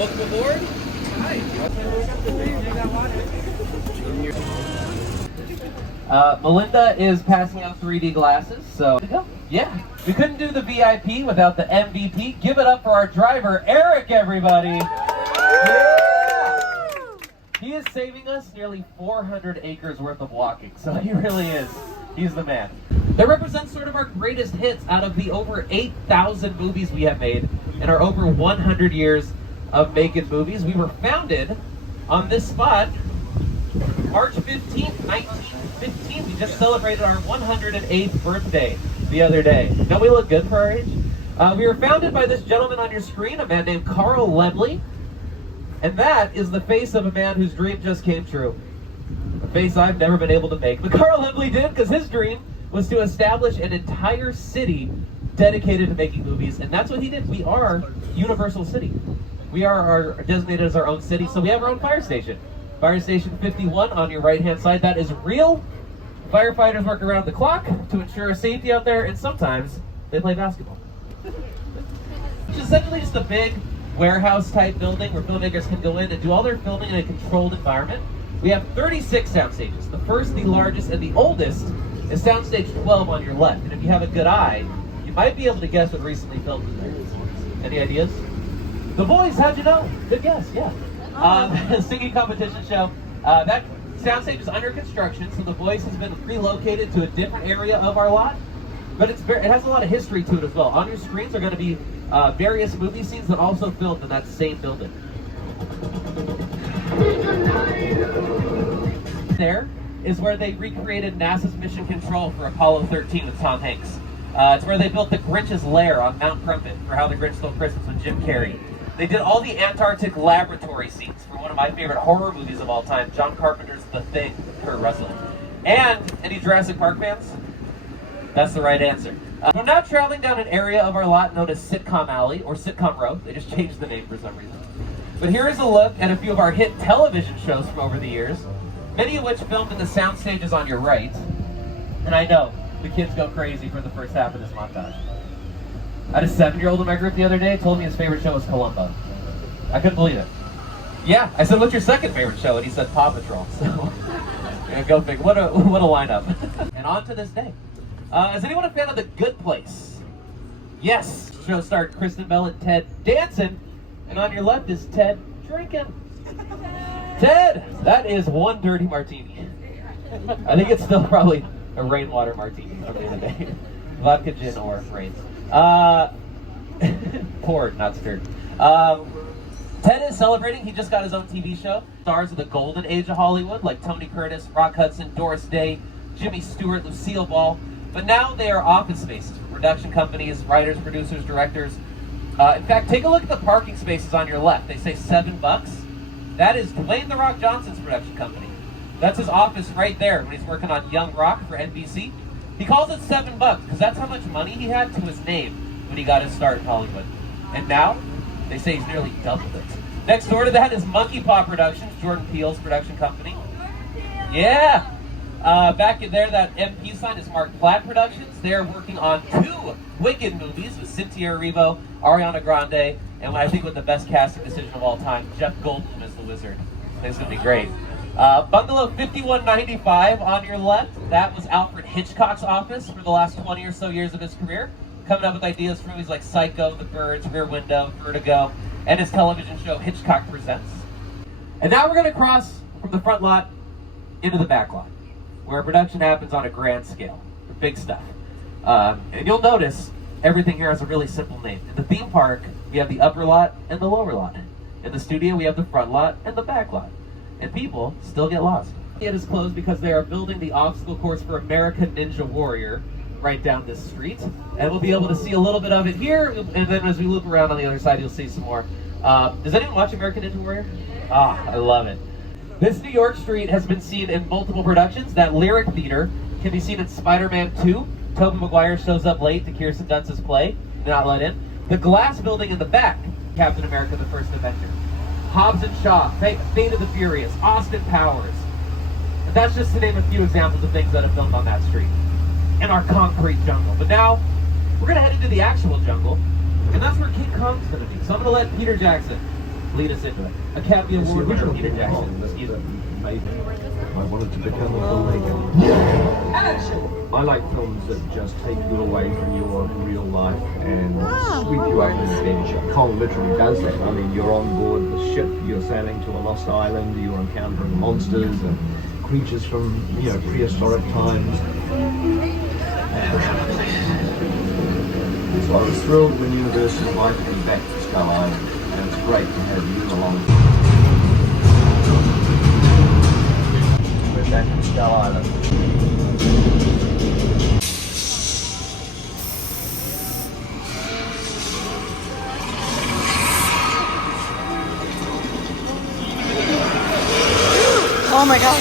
Welcome aboard. Melinda is passing out 3D glasses, so yeah. We couldn't do the VIP without the MVP. Give it up for our driver, Eric, everybody. Yeah. He is saving us nearly 400 acres worth of walking, so he really is. He's the man. That represents sort of our greatest hits out of the over 8,000 movies we have made in our over 100 years of making movies. We were founded on this spot March 15th, 1915. We just celebrated our 108th birthday the other day. Don't we look good for our age? We were founded by this gentleman on your screen, a man named Carl Lemley. And that is the face of a man whose dream just came true. A face I've never been able to make. But Carl Lemley did, because his dream was to establish an entire city dedicated to making movies. And that's what he did. We are Universal City. We are designated as our own city, so we have our own fire station. Fire Station 51 on your right-hand side. That is real. Firefighters work around the clock to ensure safety out there, and sometimes they play basketball. It's essentially just a big warehouse-type building where filmmakers can go in and do all their filming in a controlled environment. We have 36 sound stages. The first, the largest, and the oldest is soundstage 12 on your left. And if you have a good eye, you might be able to guess what recently filmed in there. Any ideas? The Boys, how'd you know? Good guess, yeah. Singing competition show. That soundstage is under construction, so The Voice has been relocated to a different area of our lot. But it has a lot of history to it as well. On your screens are going to be various movie scenes that also filmed in that same building. There is where they recreated NASA's mission control for Apollo 13 with Tom Hanks. It's where they built the Grinch's lair on Mount Crumpet for How the Grinch Stole Christmas with Jim Carrey. They did all the Antarctic laboratory scenes for one of my favorite horror movies of all time, John Carpenter's The Thing, Kurt Russell. And any Jurassic Park fans? That's the right answer. We're now traveling down an area of our lot known as Sitcom Alley, or Sitcom Row. They just changed the name for some reason. But here is a look at a few of our hit television shows from over the years, many of which filmed in the sound stages on your right. And I know, the kids go crazy for the first half of this montage. I had a 7-year-old in my group the other day told me his favorite show was Columbo. I couldn't believe it. Yeah, I said, what's your second favorite show? And he said Paw Patrol. So, yeah, go figure. What a lineup. And on to this day. Is anyone a fan of The Good Place? Yes. The show starred Kristen Bell and Ted dancing. And on your left is Ted drinking. Ted! That is one dirty martini. I think it's still probably a rainwater martini from the other day. Vodka, gin, or rain. Poured, not stirred. Ted is celebrating. He just got his own TV show. Stars of the golden age of Hollywood, like Tony Curtis, Rock Hudson, Doris Day, Jimmy Stewart, Lucille Ball. But now they are office spaces. Production companies, writers, producers, directors. In fact, take a look at the parking spaces on your left. They say $7. That is Dwayne "The Rock" Johnson's production company. That's his office right there when he's working on Young Rock for NBC. He calls it $7 because that's how much money he had to his name when he got his start in Hollywood. And now, they say he's nearly doubled it. Next door to that is Monkey Paw Productions, Jordan Peele's production company. Yeah! Back in there, that MP sign is Mark Platt Productions. They're working on 2 Wicked movies with Cynthia Erivo, Ariana Grande, and I think with the best casting decision of all time, Jeff Goldblum as the Wizard. It's going to be great. Bungalow 5195 on your left, that was Alfred Hitchcock's office for the last 20 or so years of his career, coming up with ideas for movies like Psycho, The Birds, Rear Window, Vertigo, and his television show Hitchcock Presents. And now we're going to cross from the front lot into the back lot, where production happens on a grand scale, big stuff. And you'll notice everything here has a really simple name. In the theme park, we have the upper lot and the lower lot. In the studio, we have the front lot and the back lot. And people still get lost. It is closed because they are building the obstacle course for American Ninja Warrior right down this street. And we'll be able to see a little bit of it here, and then as we loop around on the other side, you'll see some more. Does anyone watch American Ninja Warrior? Ah, I love it. This New York street has been seen in multiple productions. That Lyric Theater can be seen in Spider-Man 2. Tobey Maguire shows up late to Kirsten Dunst's play, not let in. The glass building in the back, Captain America: The First Avenger. Hobbs and Shaw, Fate of the Furious, Austin Powers. And that's just to name a few examples of things that have filmed on that street. In our concrete jungle. But now, we're going to head into the actual jungle, and that's where King Kong's going to be. So I'm going to let Peter Jackson Lead us into it. Academy Award winner Peter Jackson. Excuse me. Maybe I wanted to become a filmmaker. I like films that just take you away from your real life and sweep you up in adventure. Kong literally does that. I mean, you're on board the ship, you're sailing to a lost island, you're encountering monsters and creatures from, you know, prehistoric times. So I was thrilled when Universal invited me back to Skull Island, and it's great to have you along. We're back in Skull Island. Oh my god.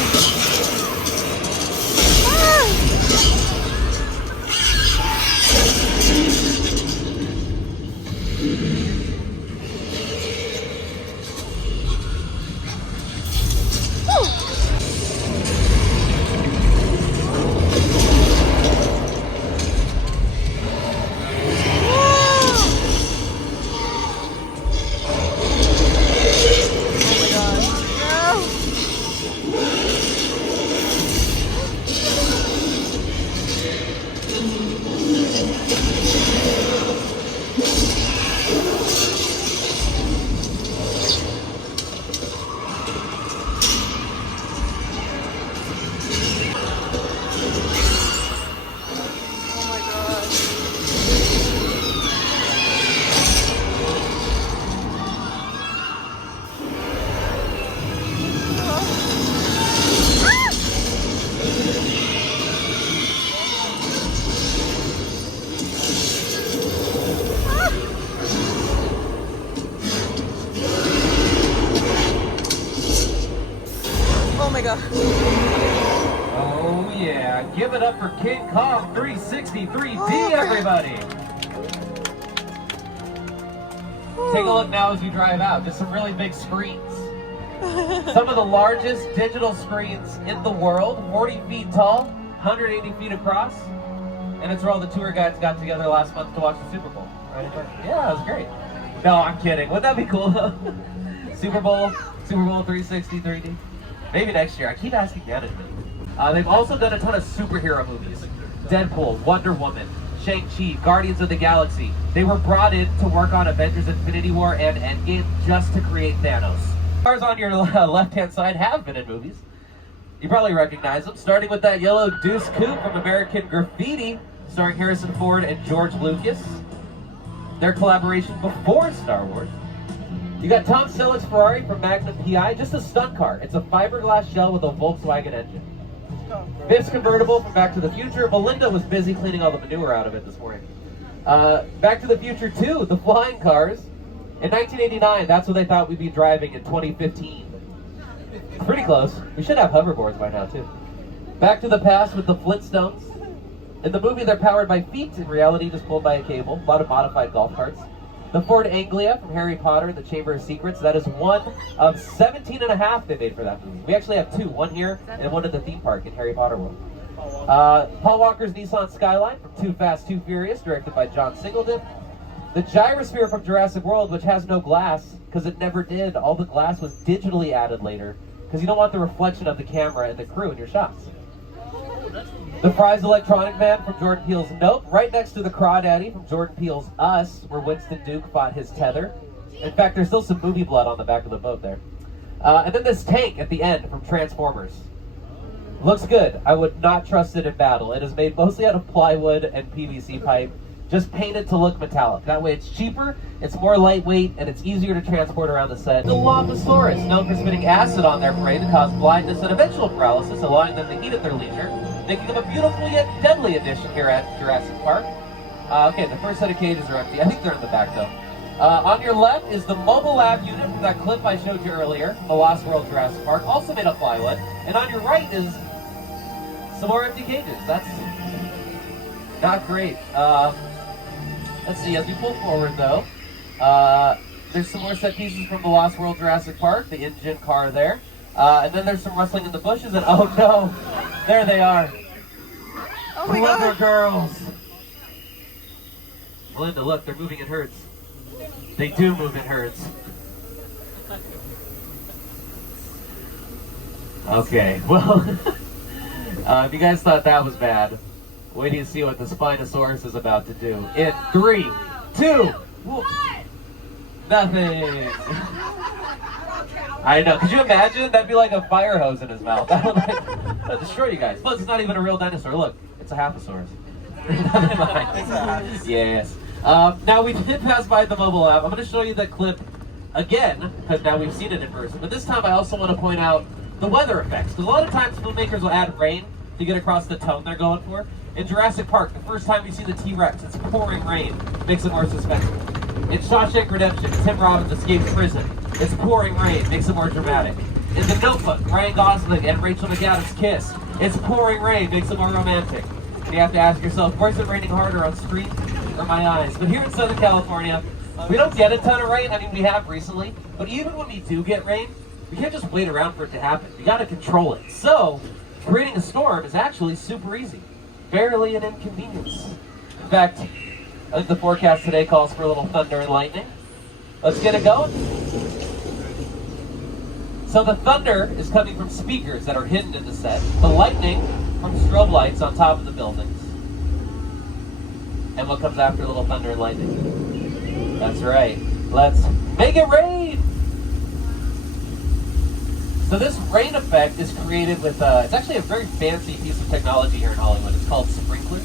Oh my god. Oh yeah, give it up for King Kong 363D, everybody! Take a look now as you drive out, just some really big screens. Some of the largest digital screens in the world, 40 feet tall, 180 feet across, and it's where all the tour guides got together last month to watch the Super Bowl. Right? Yeah, it was great. No, I'm kidding. Wouldn't that be cool? Super Bowl 363D. Maybe next year. I keep asking Dad to do it. They've also done a ton of superhero movies. Deadpool, Wonder Woman, Shang-Chi, Guardians of the Galaxy. They were brought in to work on Avengers Infinity War and Endgame just to create Thanos. Cars on your left-hand side have been in movies. You probably recognize them, starting with that yellow Deuce Coupe from American Graffiti, starring Harrison Ford and George Lucas. Their collaboration before Star Wars. You got Tom Selleck's Ferrari from Magnum PI, just a stunt car. It's a fiberglass shell with a Volkswagen engine. Biff's convertible from Back to the Future. Belinda was busy cleaning all the manure out of it this morning. Back to the Future 2, the flying cars. In 1989, that's what they thought we'd be driving in 2015. Pretty close. We should have hoverboards by now, too. Back to the Past with the Flintstones. In the movie, they're powered by feet. In reality, just pulled by a cable. A lot of modified golf carts. The Ford Anglia from Harry Potter and the Chamber of Secrets. That is one of 17 and a half they made for that movie. We actually have two. One here and one at the theme park in Harry Potter World. Paul Walker's Nissan Skyline from Too Fast, Too Furious, directed by John Singleton. The gyrosphere from Jurassic World, which has no glass, because it never did. All the glass was digitally added later, because you don't want the reflection of the camera and the crew in your shots. The Fry's Electronic Man from Jordan Peele's Nope, right next to the Crawdaddy from Jordan Peele's Us, where Winston Duke fought his tether. In fact, there's still some movie blood on the back of the boat there. And then this tank at the end from Transformers. Looks good. I would not trust it in battle. It is made mostly out of plywood and PVC pipe, just painted to look metallic. That way it's cheaper, it's more lightweight, and it's easier to transport around the set. The Dilophosaurus, known for spitting acid on their prey to cause blindness and eventual paralysis, allowing them to eat at their leisure, making them a beautiful yet deadly addition here at Jurassic Park. Okay, the first set of cages are empty. I think they're in the back though. On your left is the mobile lab unit from that clip I showed you earlier, the Lost World Jurassic Park, also made of plywood. And on your right is some more empty cages. That's not great. Let's see, as we pull forward though, there's some more set pieces from the Lost World Jurassic Park, the engine car there. And then there's some rustling in the bushes, and oh no, there they are. Oh my Clever god. girls. Melinda, look, they're moving in herds. They do move in herds. Okay, well, if you guys thought that was bad, wait till you see what the Spinosaurus is about to do. In 3, 2, 1. Nothing. I know. Could you imagine? That'd be like a fire hose in his mouth. That would like destroy you guys. Plus, it's not even a real dinosaur. Look, it's a Haphosaurus. Never mind. Yes. Now we did pass by the mobile app. I'm going to show you the clip again because now we've seen it in person. But this time, I also want to point out the weather effects. Because a lot of times, filmmakers will add rain to get across the tone they're going for. In Jurassic Park, the first time you see the T-Rex, it's pouring rain, makes it more suspenseful. In Shawshank Redemption, Tim Robbins escapes prison. It's pouring rain, makes it more dramatic. In The Notebook, Ryan Gosling and Rachel McAdams kiss. It's pouring rain, makes it more romantic. And you have to ask yourself, where's it raining harder, on screen or my eyes? But here in Southern California, we don't get a ton of rain. I mean, we have recently. But even when we do get rain, we can't just wait around for it to happen. We gotta control it. So, creating a storm is actually super easy. Barely an inconvenience. In fact, I think the forecast today calls for a little thunder and lightning. Let's get it going. So the thunder is coming from speakers that are hidden in the set. The lightning from strobe lights on top of the buildings. And what comes after a little thunder and lightning? That's right. Let's make it rain! So this rain effect is created with, it's actually a very fancy piece of technology here in Hollywood. It's called sprinklers.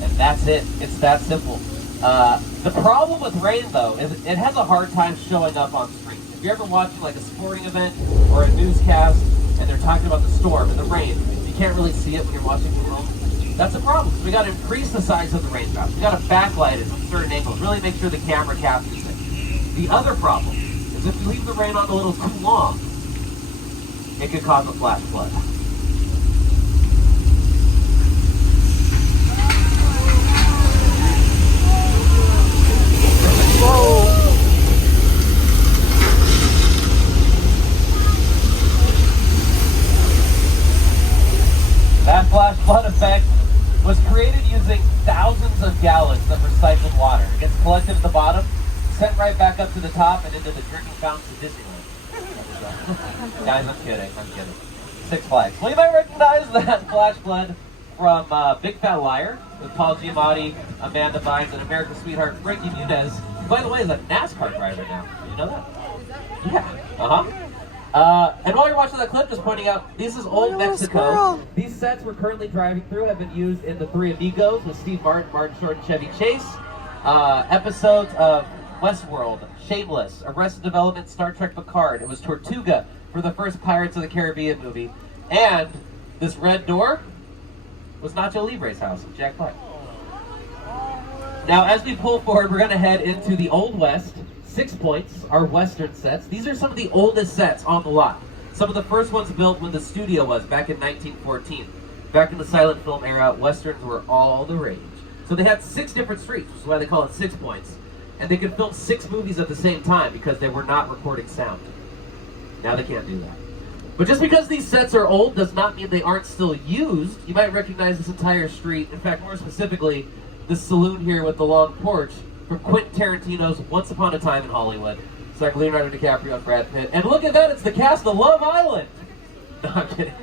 And that's it. It's that simple. The problem with rain, though, is it has a hard time showing up on screen. If you're ever watching like a sporting event or a newscast and they're talking about the storm and the rain, you can't really see it when you're watching from home. That's a problem. So we got to increase the size of the raindrops. We got to backlight it from certain angles, really make sure the camera captures it. The other problem is if you leave the rain on a little too long, it could cause a flash flood. Whoa. That flash flood effect was created using thousands of gallons of recycled water. It gets collected at the bottom, sent right back up to the top and into the drinking fountains of Disneyland. Guys, I'm kidding. Six Flags. Well, you might recognize that flash flood from Big Fat Liar with Paul Giamatti, Amanda Bynes, and America's Sweetheart Frankie Muniz, who, by the way, is a NASCAR driver now. Did you know that? Yeah. And while you're watching that clip, just pointing out, this is old Mexico. Squirrel. These sets we're currently driving through have been used in The Three Amigos with Steve Martin, Martin Short, and Chevy Chase. Episodes of Westworld, Shameless, Arrested Development, Star Trek Picard. It was Tortuga for the first Pirates of the Caribbean movie. And this red door was Nacho Libre's house with Jack Black. Now, as we pull forward, we're going to head into the Old West. 6 Points, our Western sets. These are some of the oldest sets on the lot. Some of the first ones built when the studio was back in 1914. Back in the silent film era, Westerns were all the rage. So they had 6 different streets, which is why they call it 6 Points. And they could film 6 movies at the same time because they were not recording sound. Now they can't do that. But just because these sets are old does not mean they aren't still used. You might recognize this entire street. In fact, more specifically, this saloon here with the long porch from Quentin Tarantino's Once Upon a Time in Hollywood. It's like Leonardo DiCaprio and Brad Pitt. And look at that, it's the cast of Love Island! No, I'm kidding.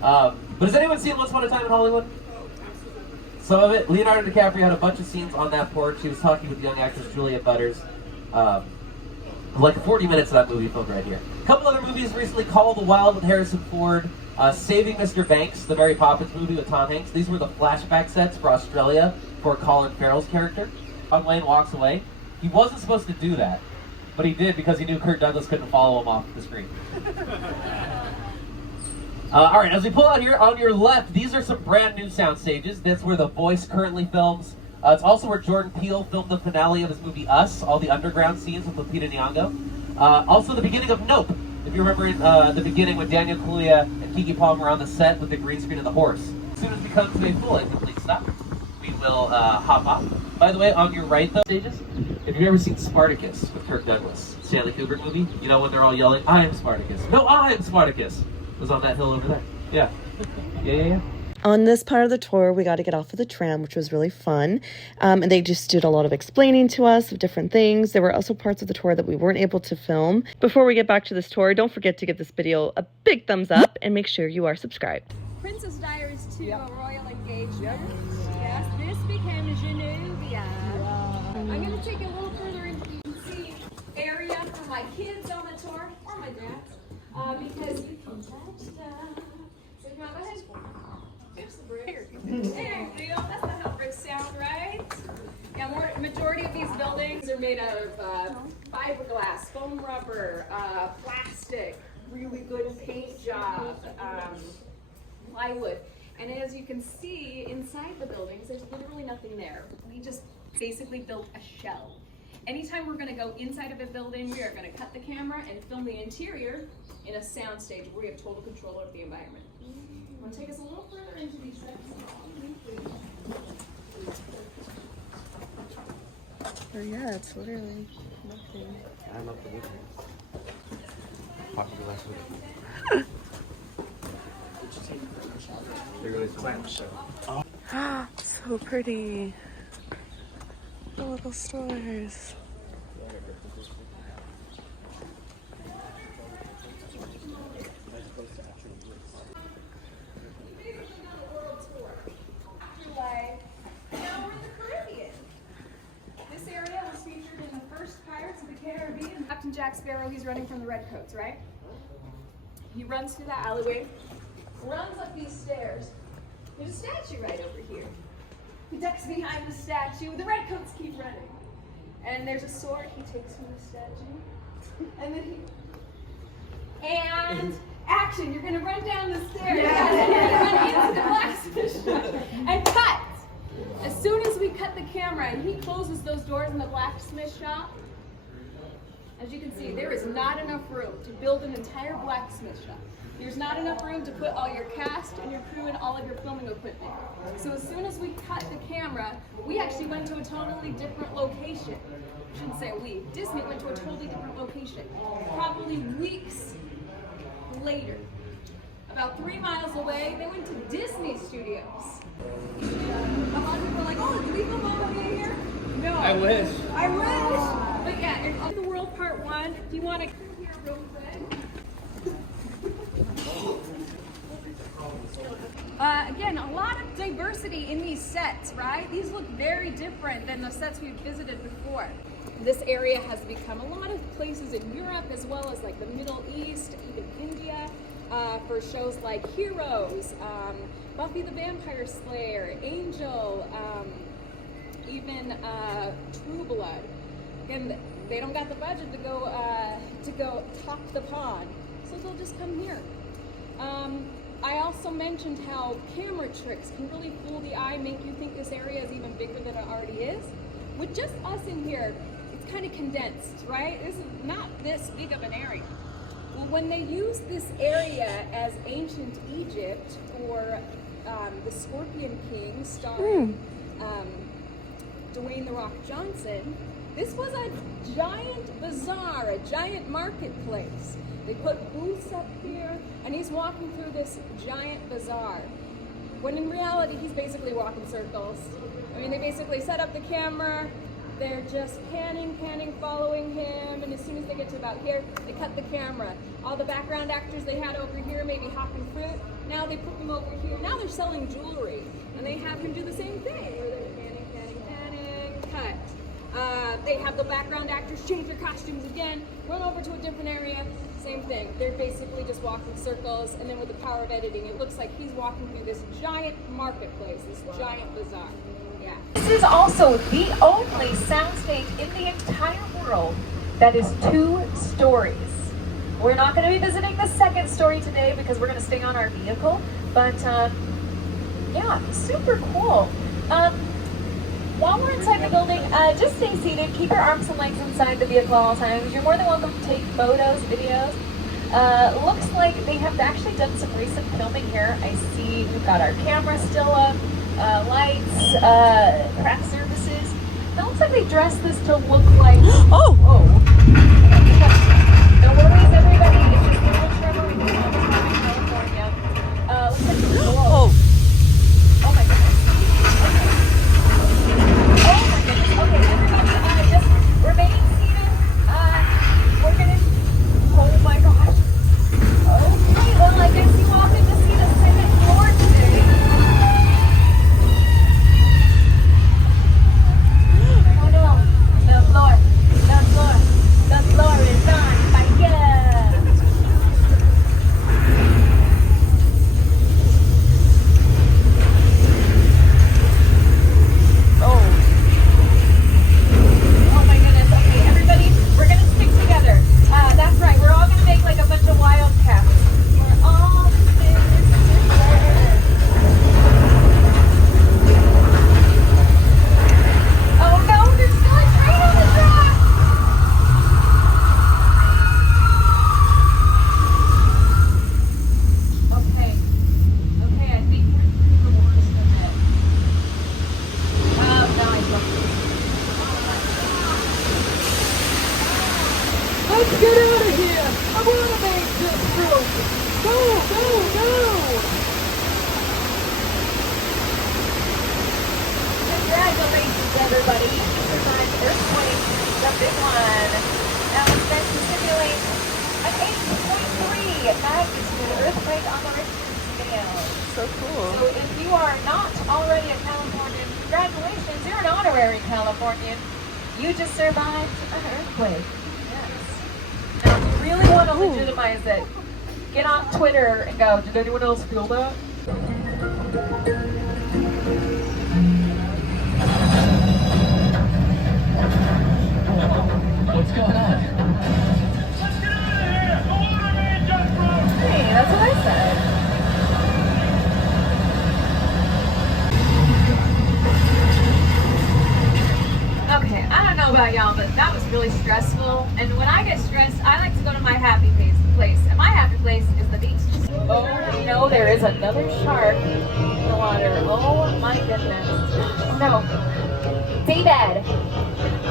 But has anyone seen Once Upon a Time in Hollywood? Some of it. Leonardo DiCaprio had a bunch of scenes on that porch. He was talking with young actress Juliette Butters. Like 40 minutes of that movie filmed right here. A couple other movies recently, Call of the Wild with Harrison Ford, Saving Mr. Banks, the Mary Poppins movie with Tom Hanks. These were the flashback sets for Australia for Colin Farrell's character. John Wayne walks away. He wasn't supposed to do that, but he did because he knew Kirk Douglas couldn't follow him off the screen. All right, as we pull out here, on your left, these are some brand new sound stages. That's where The Voice currently films. It's also where Jordan Peele filmed the finale of his movie Us, all the underground scenes with Lupita Nyong'o. Also the beginning of Nope. If you remember in the beginning when Daniel Kaluuya and Keke Palmer are on the set with the green screen and the horse. As soon as we come to a full and complete stop, we will hop off. By the way, on your right, though, stages, if you've ever seen Spartacus with Kirk Douglas, Stanley Kubrick movie, you know when they're all yelling, "I am Spartacus." No, I am Spartacus. It was on that hill over there. Yeah. Yeah. On this part of the tour, we got to get off of the tram, which was really fun. And they just did a lot of explaining to us of different things. There were also parts of the tour that we weren't able to film. Before we get back to this tour, don't forget to give this video a big thumbs up and make sure you are subscribed. Princess Diaries 2, a royal engagement. Yes, this became Genovia. I'm going to take you a little further into the see area for my kids on the tour, or my dad, because you can touch them. So come on, go ahead. Here's the brick. There you go. That's not how bricks sound, right? Yeah, majority of these buildings are made out of fiberglass, foam rubber, plastic, really good paint job, plywood. And as you can see inside the buildings, there's literally nothing there. We just basically built a shell. Anytime we're going to go inside of a building, we are going to cut the camera and film the interior in a sound stage where we have total control over the environment. Want to take us a little further into these sets? Oh yeah, it's literally nothing. I love the video. Popular last week. They really So pretty. The little stores. Now we're in the Caribbean. This area was featured in the first Pirates of the Caribbean. Captain Jack Sparrow, he's running from the Redcoats, right? He runs through that alleyway, runs up these stairs. There's a statue right over here. He ducks behind the statue. The Redcoats keep running. And there's a sword he takes from the statue. And then and action, you're gonna run down the stairs. Yeah. You're gonna run into the blacksmith shop and cut. As soon as we cut the camera and he closes those doors in the blacksmith shop, as you can see, there is not enough room to build an entire blacksmith shop. There's not enough room to put all your cast and your crew and all of your filming equipment. So as soon as we cut the camera, we actually went to a totally different location. I shouldn't say we. Disney went to a totally different location. Probably weeks later, about 3 miles away, they went to Disney Studios. A lot of people are like, oh, did we film over here? No. I wish. I wish. But yeah, it's the World Part 1. If you want to come here real quick. Again, a lot of diversity in these sets, right? These look very different than the sets we've visited before. This area has become a lot of places in Europe as well as like the Middle East, even India, for shows like Heroes, Buffy the Vampire Slayer, Angel, even True Blood. Again, they don't got the budget to go top the pond, so they'll just come here. I also mentioned how camera tricks can really fool the eye, make you think this area is even bigger than it already is. With just us in here, it's kind of condensed, right? This is not this big of an area. Well, when they use this area as ancient Egypt for the Scorpion King starring Dwayne "The Rock" Johnson, this was a giant bazaar, a giant marketplace. They put booths up here, and he's walking through this giant bazaar. When in reality, he's basically walking circles. I mean, they basically set up the camera, they're just panning, following him, and as soon as they get to about here, they cut the camera. All the background actors they had over here, maybe hopping fruit, now they put them over here. Now they're selling jewelry, and they have him do the same thing, where they're panning, cut. They have the background actors change their costumes again, run over to a different area, same thing. They're basically just walking circles, and then with the power of editing, it looks like he's walking through this giant marketplace, this giant bazaar. Yeah. This is also the only soundstage in the entire world that is 2 stories. We're not going to be visiting the second story today because we're going to stay on our vehicle, but yeah, super cool. While we're inside the building, just stay seated, keep your arms and legs inside the vehicle at all times. You're more than welcome to take photos, videos. Looks like they have actually done some recent filming here. I see we've got our camera still up, lights, craft services. It looks like they dressed this to look like... Oh! Oh. No worries, everybody. It's just a little tremor we do all the time in California. Looks like the Oh! Let's get out of here! I wanna make this room! Go, go, go! Congratulations, everybody! You survived the earthquake, the big one. That was meant to simulate an 8.3 magnitude earthquake on the Richter scale. So cool. So if you are not already a Californian, congratulations, you're an honorary Californian. You just survived an earthquake. Yes. Now, if you really want to legitimize it, get on Twitter and go, did anyone else feel that? What's going on? Hey, that's what I said. Okay, I don't know about y'all, but that was really stressful. And when I get stressed, I like to go to my happy place. And my happy place is the beach. Oh no, there is another shark in the water. Oh my goodness. No. David!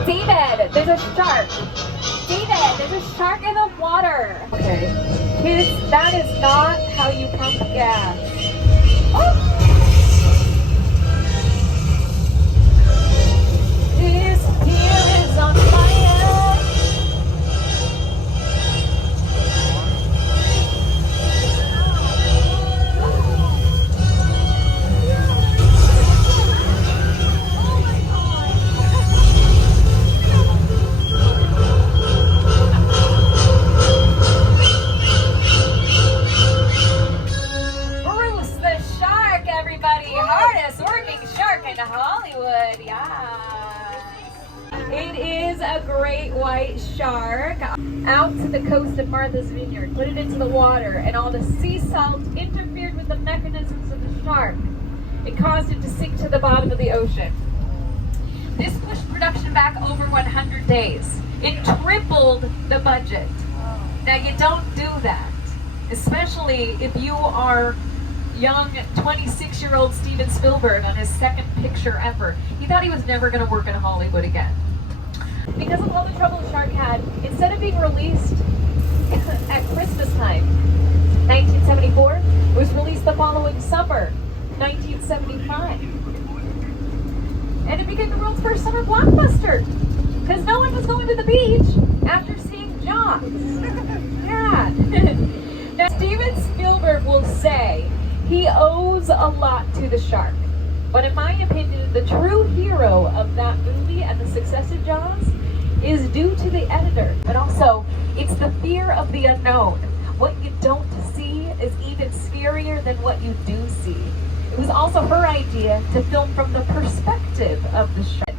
David! There's a shark! David! There's a shark in the water! Okay. Kids, that is not how you pump gas. Oh! This pier is on fire! Bruce the shark, everybody! Hardest working shark in Hollywood, yeah! It is a great white shark out to the coast of Martha's Vineyard. Put it into the water, and all the sea salt interfered with the mechanisms of the shark. It caused it to sink to the bottom of the ocean. This pushed production back over 100 days. It tripled the budget. Now you don't do that, especially if you are young 26-year-old Steven Spielberg on his second picture ever. He thought he was never going to work in Hollywood again. Because of all the trouble the shark had, instead of being released at Christmas time, 1974, it was released the following summer, 1975. And it became the world's first summer blockbuster. Because no one was going to the beach after seeing Jaws. Yeah. Now, Steven Spielberg will say he owes a lot to the shark. But in my opinion, the true hero of that movie and the success of Jaws is due to the editor. But also, it's the fear of the unknown. What you don't see is even scarier than what you do see. It was also her idea to film from the perspective of the shark.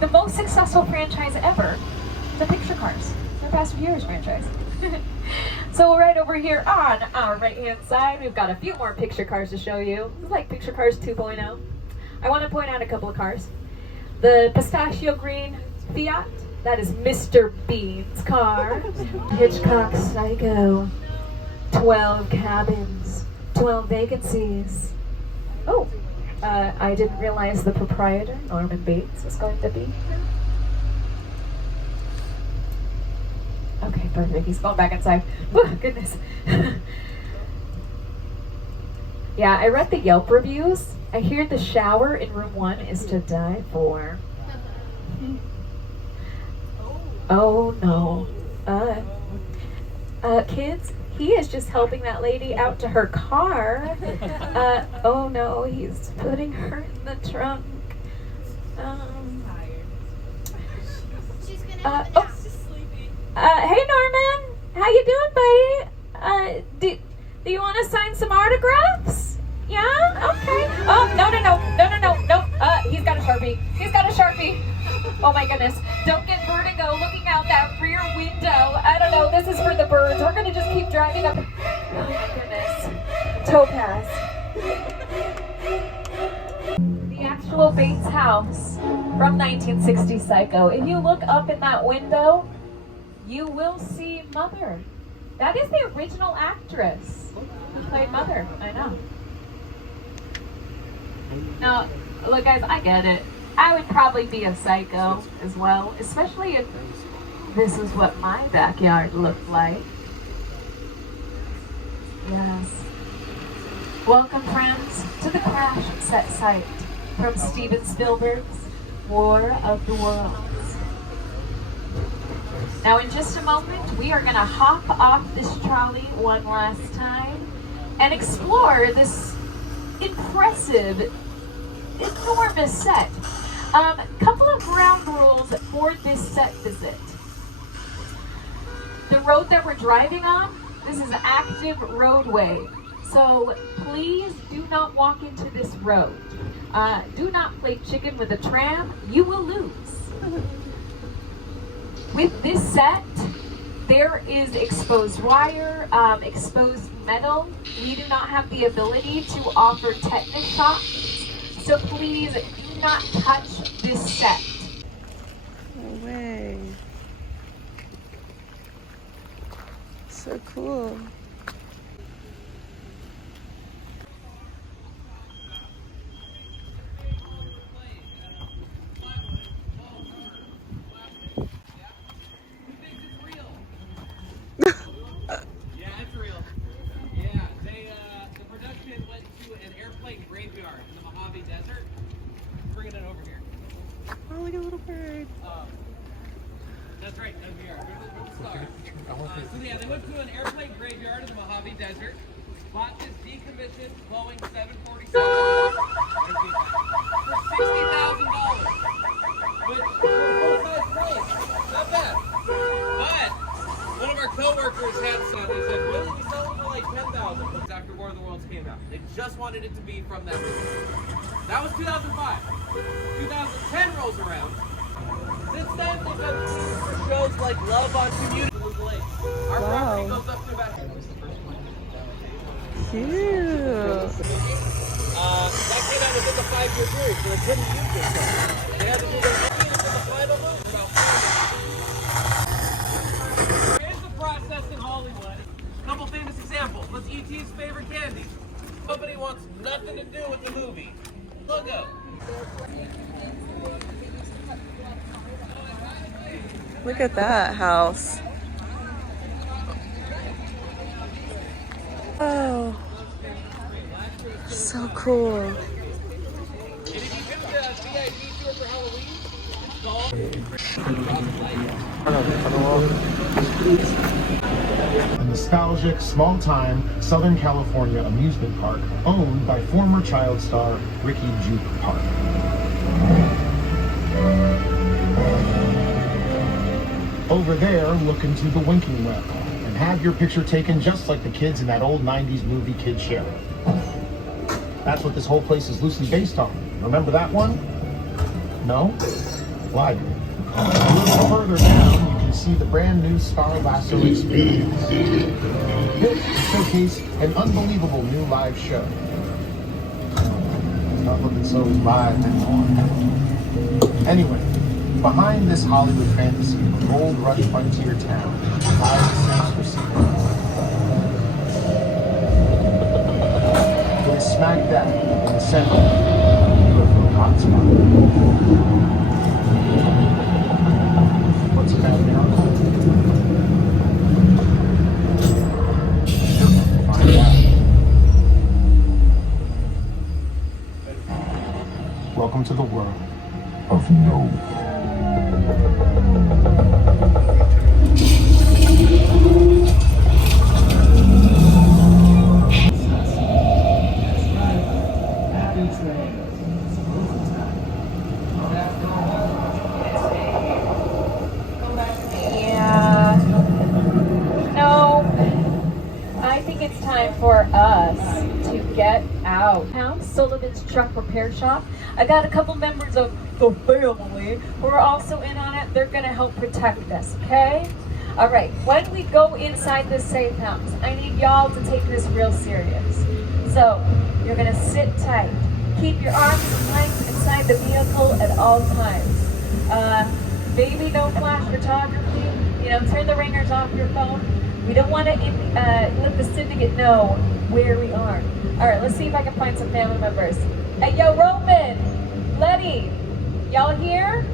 The most successful franchise ever, the Picture Cars, the Fast and Furious franchise. So right over here on our right-hand side, we've got a few more picture cars to show you. This is like Picture Cars 2.0. I want to point out a couple of cars. The pistachio green Fiat, that is Mr. Bean's car. Hitchcock's Psycho, 12 cabins, 12 vacancies. Oh, I didn't realize the proprietor, Norman Bates, was going to be here. Okay, perfect. He's going back inside. Oh, goodness. Yeah, I read the Yelp reviews. I hear the shower in room 1 is to die for. Oh, no. Kids, he is just helping that lady out to her car. Oh, no, he's putting her in the trunk. Hey Norman, how you doing, buddy? Do you want to sign some autographs? Yeah? Okay. Oh, no. He's got a Sharpie. He's got a Sharpie. Oh my goodness. Don't get vertigo looking out that rear window. I don't know, this is for the birds. We're gonna just keep driving up. Oh my goodness. Topaz. The actual Bates house from 1960 Psycho. If you look up in that window, you will see Mother. That is the original actress who played Mother. I know. Now, look guys, I get it. I would probably be a psycho as well, especially if this is what my backyard looked like. Yes. Welcome, friends, to the crash set site from Steven Spielberg's War of the Worlds. Now, in just a moment, we are going to hop off this trolley one last time and explore this impressive, enormous set. Couple of ground rules for this set visit. The road that we're driving on, this is active roadway. So please do not walk into this road. Do not play chicken with a tram, you will lose. With this set, there is exposed wire, exposed metal. We do not have the ability to offer tetanus shots. So please do not touch this set. No way. So cool. Yeah, it's real. Yeah, the production went to an airplane graveyard in the Mojave Desert. Bringing it over here. Oh, look at a little bird. That's right, that's we are. So yeah, they went to an airplane graveyard in the Mojave Desert, bought this decommissioned Boeing 747 for $60,000. Which for a full-size plane, not bad. But one of our co-workers had some. They said, really, we sell them for like $10,000 after War of the Worlds came out. They just wanted it to be from that movie. That was 2005. 2010 rolls around. Since then, they've done for shows like Love on Community. Our property goes up to about. Cute. That came out within the 5-year period, so they couldn't use this stuff. They had to do their meetings in the final move for about 5 years. Here's the process in Hollywood. A couple famous examples. What's E.T.'s favorite candy? Nobody wants nothing to do with the movie. Logo. Look at that house. Oh, so cool. And if you get the VIP tour for Halloween, A nostalgic, small-time Southern California amusement park owned by former child star Ricky Juke Park. Over there, look into the winking well and have your picture taken just like the kids in that old 90s movie Kid Show. That's what this whole place is loosely based on. Remember that one? No? Lied. A little further down, you can see the brand new Star Lasso Experience. Built to showcase an unbelievable new live show. It's not looking so live anymore. Anyway, behind this Hollywood fantasy of a gold rush frontier town lies the Saints for secrets. It is smack dab in the center of the UFO hotspot. What's about now? You're going to find out. Welcome to the world of no. For us to get out. Sullivan's Truck Repair Shop. I got a couple members of the family who are also in on it. They're going to help protect us, okay? All right, when we go inside this safe house, I need y'all to take this real serious. So, you're going to sit tight. Keep your arms and legs inside the vehicle at all times. Baby, no flash photography. You know, turn the ringers off your phone. We don't want to let the syndicate know where we are. All right, let's see if I can find some family members. Hey, yo, Roman, Letty, y'all here?